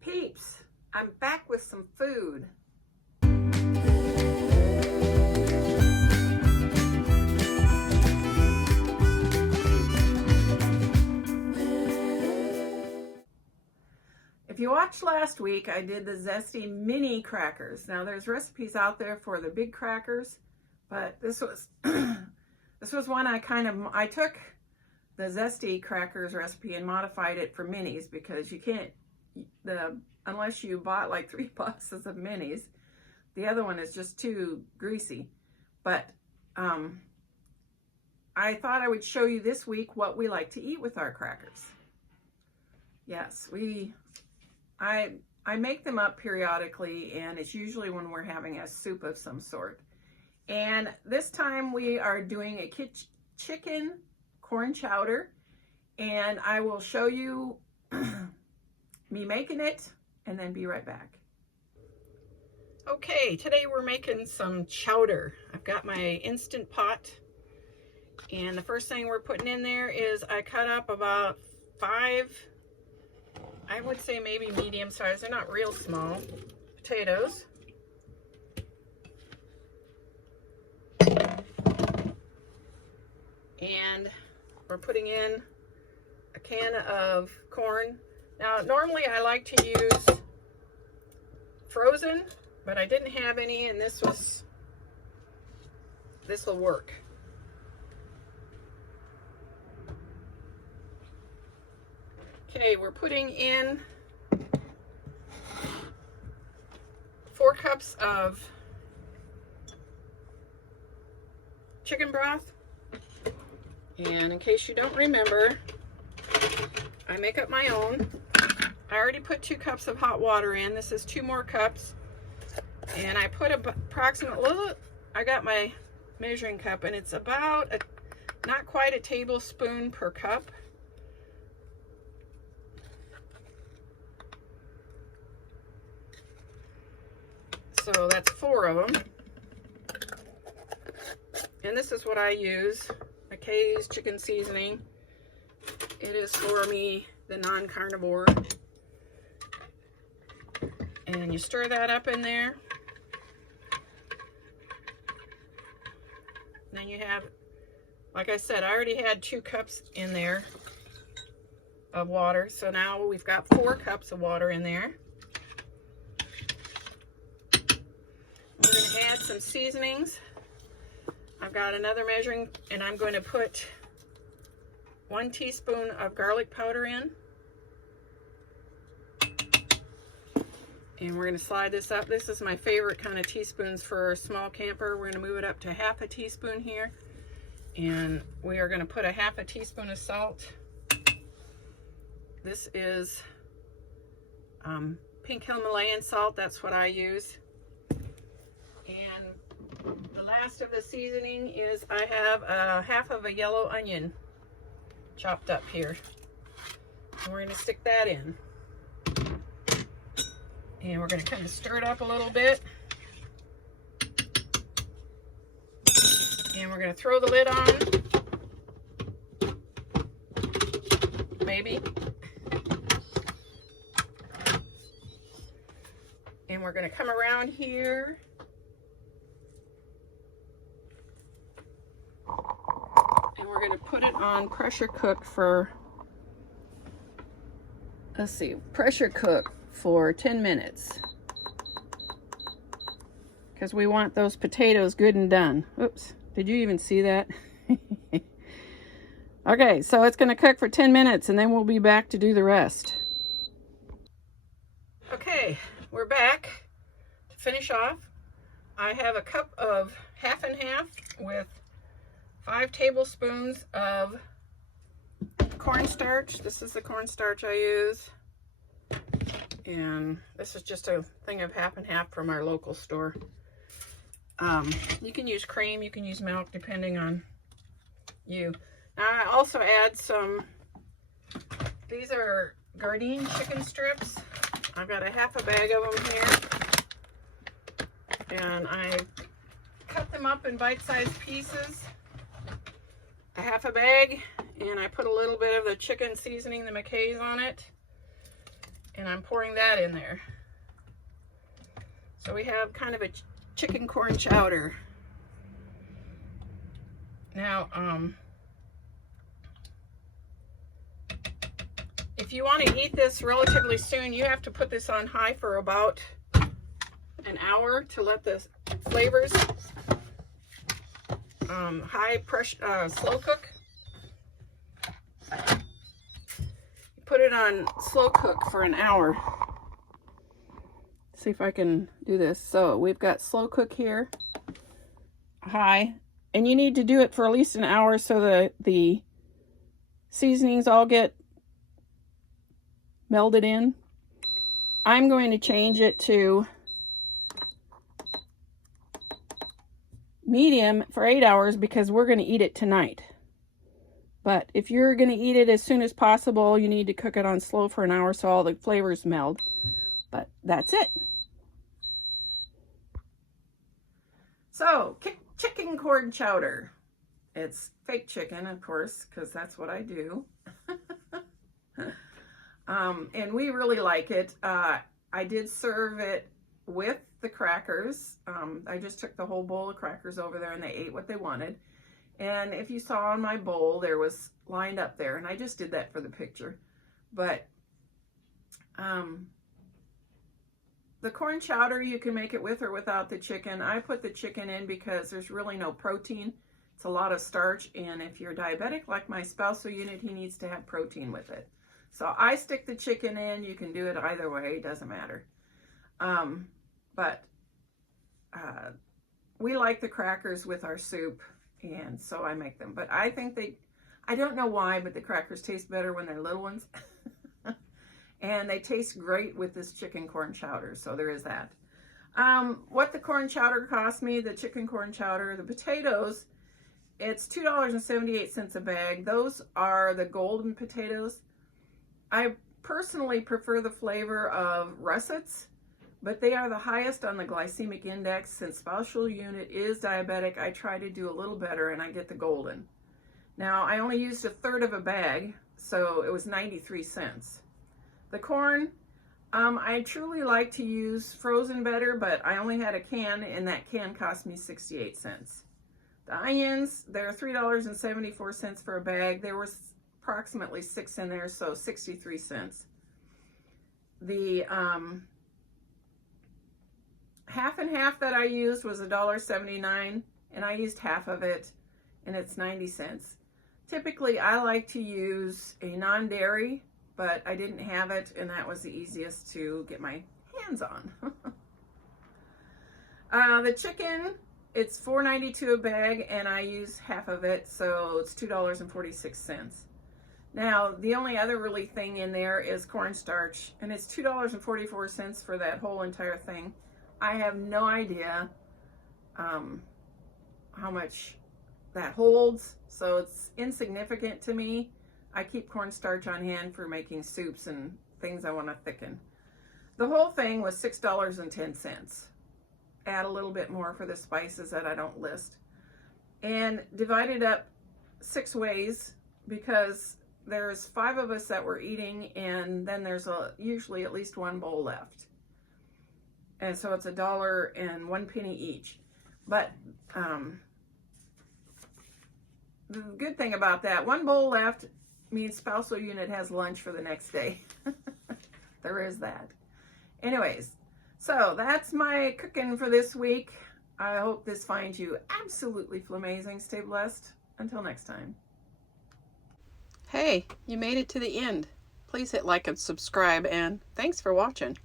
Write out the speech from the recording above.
Peeps, I'm back with some food. If you watched last week, I did the zesty mini crackers. Now there's recipes out there for the big crackers, but this was this was one I took the zesty crackers recipe and modified it for minis, because you can't, unless you bought like 3 boxes of minis, the other one is just too greasy. But I thought I would show you this week what we like to eat with our crackers. Yes, I make them up periodically, and it's usually when we're having a soup of some sort. And this time we are doing a Chik'n corn chowder, and I will show you me making it and then be right back. Okay, today we're making some chowder. I've got my Instant Pot, and the first thing we're putting in there is I cut up about 5, I would say maybe medium size, they're not real small, potatoes. And we're putting in a can of corn. Now, normally I like to use frozen, but I didn't have any, and this will work. Okay, we're putting in 4 cups of chicken broth. And in case you don't remember, I make up my own. I already put 2 cups of hot water in. This is 2 more cups. And I put approximately, I got my measuring cup, and it's about not quite a tablespoon per cup. So that's 4 of them. And this is what I use. McKay's chicken seasoning. It is for me, the non-carnivore. And you stir that up in there. Then you have, like I said, I already had 2 cups in there of water. So now we've got 4 cups of water in there. We're going to add some seasonings. I've got another measuring, and I'm going to put 1 teaspoon of garlic powder in. And we're going to slide this up. This is my favorite kind of teaspoons for a small camper. We're going to move it up to 1/2 teaspoon here. And we are going to put 1/2 teaspoon of salt. This is pink Himalayan salt. That's what I use. And the last of the seasoning is I have 1/2 of a yellow onion chopped up here. And we're going to stick that in. And we're going to kind of stir it up a little bit. And we're going to throw the lid on. Maybe. And we're going to come around here. And we're going to put it on pressure cook for, let's see, pressure cook for 10 minutes. Because we want those potatoes good and done. Oops, did you even see that? Okay, so it's going to cook for 10 minutes and then we'll be back to do the rest. Okay, we're back to finish off. I have a cup of 1/2 and 1/2 with 5 tablespoons of cornstarch. This is the cornstarch I use. And this is just a thing of 1/2 and 1/2 from our local store. You can use cream, you can use milk, depending on you. Now I also add some, these are Gardein chicken strips. I've got 1/2 bag of them here. And I cut them up in bite-sized pieces. 1/2 bag, and I put a little bit of the chicken seasoning, the McKay's, on it. And I'm pouring that in there. So we have kind of a chicken corn chowder. Now, if you want to eat this relatively soon, you have to put this on high for about an hour to let the flavors high pressure, slow cook. Put it on slow cook for an hour. See if I can do this. So we've got slow cook here, high, and you need to do it for at least an hour so the seasonings all get melded in. I'm going to change it to medium for 8 hours because we're going to eat it tonight. But if you're going to eat it as soon as possible, you need to cook it on slow for an hour so all the flavors meld. But that's it. So, chicken corn chowder. It's fake chicken, of course, because that's what I do. And we really like it. I did serve it with the crackers. I just took the whole bowl of crackers over there and they ate what they wanted. And if you saw on my bowl, there was lined up there, and I just did that for the picture. But the corn chowder, you can make it with or without the chicken. I put the chicken in because there's really no protein. It's a lot of starch, and if you're diabetic like my spousal unit, he needs to have protein with it. So I stick the chicken in. You can do it either way, it doesn't matter. But we like the crackers with our soup, and so I make them. But I think I don't know why, but the crackers taste better when they're little ones. And they taste great with this chicken corn chowder, so there is that. What the corn chowder cost me, the chicken corn chowder, the potatoes, it's $2.78 a bag. Those are the golden potatoes. I personally prefer the flavor of russets, but they are the highest on the glycemic index. Since spousal unit is diabetic, I try to do a little better and I get the golden. Now, I only used 1/3 of a bag, so it was 93 cents. The corn, I truly like to use frozen better, but I only had a can, and that can cost me 68 cents. The onions, they're $3.74 for a bag. There was approximately 6 in there, so 63 cents. The half and half that I used was $1.79, and I used half of it, and it's 90 cents. Typically, I like to use a non-dairy, but I didn't have it, and that was the easiest to get my hands on. The chicken, it's $4.92 a bag, and I use half of it, so it's $2.46. Now, the only other really thing in there is cornstarch, and it's $2.44 for that whole entire thing. I have no idea how much that holds, so it's insignificant to me. I keep cornstarch on hand for making soups and things I want to thicken. The whole thing was $6.10. Add a little bit more for the spices that I don't list. And divided up 6 ways because there's 5 of us that were eating, and then there's usually at least 1 bowl left. And so it's $1.01 each. But the good thing about that, 1 bowl left means spousal unit has lunch for the next day. There is that. Anyways, so that's my cooking for this week. I hope this finds you absolutely flamazing. Stay blessed. Until next time. Hey, you made it to the end. Please hit like and subscribe, and thanks for watching.